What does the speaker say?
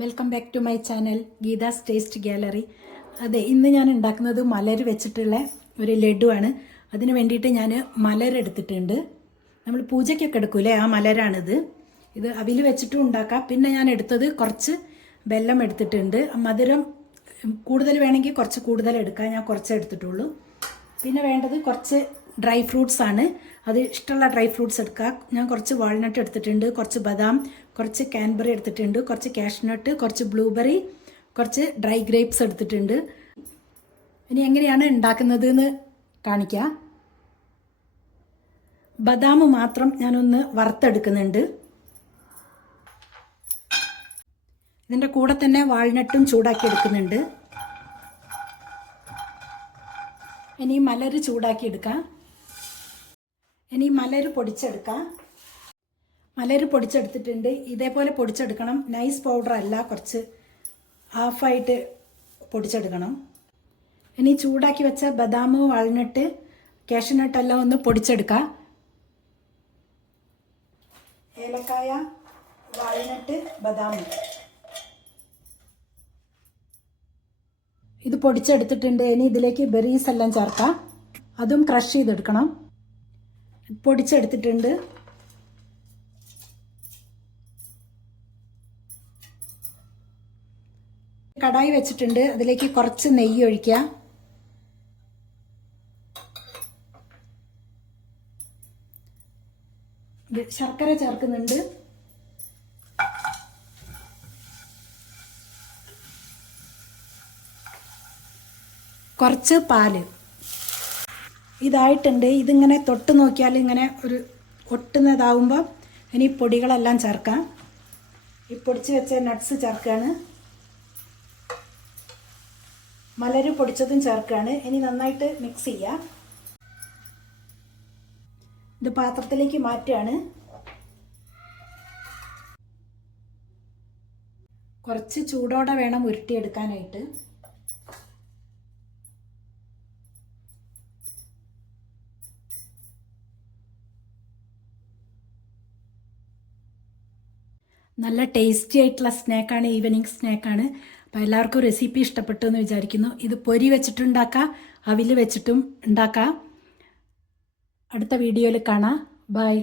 Welcome back to my channel Geetha's taste gallery. അതെ, ഇന്ന് ഞാൻ ഉണ്ടാക്കുന്നത് മലർ വെച്ചിട്ടുള്ള ഒരു ലഡുവാണ്. അതിന് വേണ്ടിയിട്ട് ഞാൻ മലരെടുത്തിട്ടുണ്ട്. നമ്മൾ പൂജയ്ക്കൊക്കെ എടുക്കൂലേ, ആ മലരാണിത്. ഇത് അവിൽ വെച്ചിട്ടും ഉണ്ടാക്കാം. പിന്നെ ഞാൻ എടുത്തത് കുറച്ച് വെല്ലം എടുത്തിട്ടുണ്ട്. മധുരം കൂടുതൽ വേണമെങ്കിൽ കുറച്ച് കൂടുതൽ എടുക്കാം, ഞാൻ കുറച്ച് എടുത്തിട്ടുള്ളൂ. പിന്നെ വേണ്ടത് കുറച്ച് ഡ്രൈ ഫ്രൂട്ട്സ് ആണ്. അത് ഇഷ്ടമുള്ള ഡ്രൈ ഫ്രൂട്ട്സ് എടുക്കുക. ഞാൻ കുറച്ച് വാൾനട്ട് എടുത്തിട്ടുണ്ട്, കുറച്ച് ബദാം, കുറച്ച് കാൻബറി എടുത്തിട്ടുണ്ട്, കുറച്ച് കാഷ്നട്ട്, കുറച്ച് ബ്ലൂബെറി, കുറച്ച് ഡ്രൈ ഗ്രേപ്സ് എടുത്തിട്ടുണ്ട്. ഇനി എങ്ങനെയാണ് ഉണ്ടാക്കുന്നത് എന്ന് കാണിക്കാം. ബദാം മാത്രം ഞാനൊന്ന് വറുത്തെടുക്കുന്നുണ്ട്. ഇതിൻ്റെ കൂടെ തന്നെ വാൾനട്ടും ചൂടാക്കി എടുക്കുന്നുണ്ട്. ഇനി മലര് ചൂടാക്കി എടുക്കാം. ഇനി മലര് പൊടിച്ചെടുക്കാം. മലര് പൊടിച്ചെടുത്തിട്ടുണ്ട്. ഇതേപോലെ പൊടിച്ചെടുക്കണം, നൈസ് പൗഡർ അല്ല, കുറച്ച് ഹാഫായിട്ട് പൊടിച്ചെടുക്കണം. ഇനി ചൂടാക്കി വെച്ച ബദാം, വാൾനട്ട്, കാഷ്നട്ട് എല്ലാം ഒന്ന് പൊടിച്ചെടുക്കാം. ഏലക്കായ, വാൾനട്ട്, ബദാം ഇത് പൊടിച്ചെടുത്തിട്ടുണ്ട്. ഇനി ഇതിലേക്ക് ബെറീസ് എല്ലാം ചേർക്കാം. അതും ക്രഷ് ചെയ്തെടുക്കണം. പൊടിച്ചെടുത്തിട്ടുണ്ട്. കടായി വെച്ചിട്ടുണ്ട്. അതിലേക്ക് കുറച്ച് നെയ്യ് ഒഴിക്കുക. ശർക്കര ചേർക്കുന്നുണ്ട്. കുറച്ച് പാല്. ഇതായിട്ടുണ്ട്. ഇതിങ്ങനെ തൊട്ട് നോക്കിയാൽ ഇങ്ങനെ ഒരു ഒട്ടുന്നതാവുമ്പോൾ ഇനി പൊടികളെല്ലാം ചേർക്കാം. ഈ പൊടിച്ച് വെച്ച നട്ട്സ് ചേർക്കുകയാണ്. മലര് പൊടിച്ചതും ചേർക്കുകയാണ്. ഇനി നന്നായിട്ട് മിക്സ് ചെയ്യാം. ഇത് പാത്രത്തിലേക്ക് മാറ്റുകയാണ്. കുറച്ച് ചൂടോടെ വേണം ഉരുട്ടിയെടുക്കാനായിട്ട്. നല്ല ടേസ്റ്റി ആയിട്ടുള്ള സ്നാക്കാണ്, ഈവനിങ് സ്നാക്കാണ്. അപ്പോൾ എല്ലാവർക്കും റെസിപ്പി ഇഷ്ടപ്പെട്ടു എന്ന് വിചാരിക്കുന്നു. ഇത് പൊരി വെച്ചിട്ടുണ്ടാക്കാം, അവിൽ വെച്ചിട്ടും ഉണ്ടാക്കാം. അടുത്ത വീഡിയോയിൽ കാണാം. ബൈ.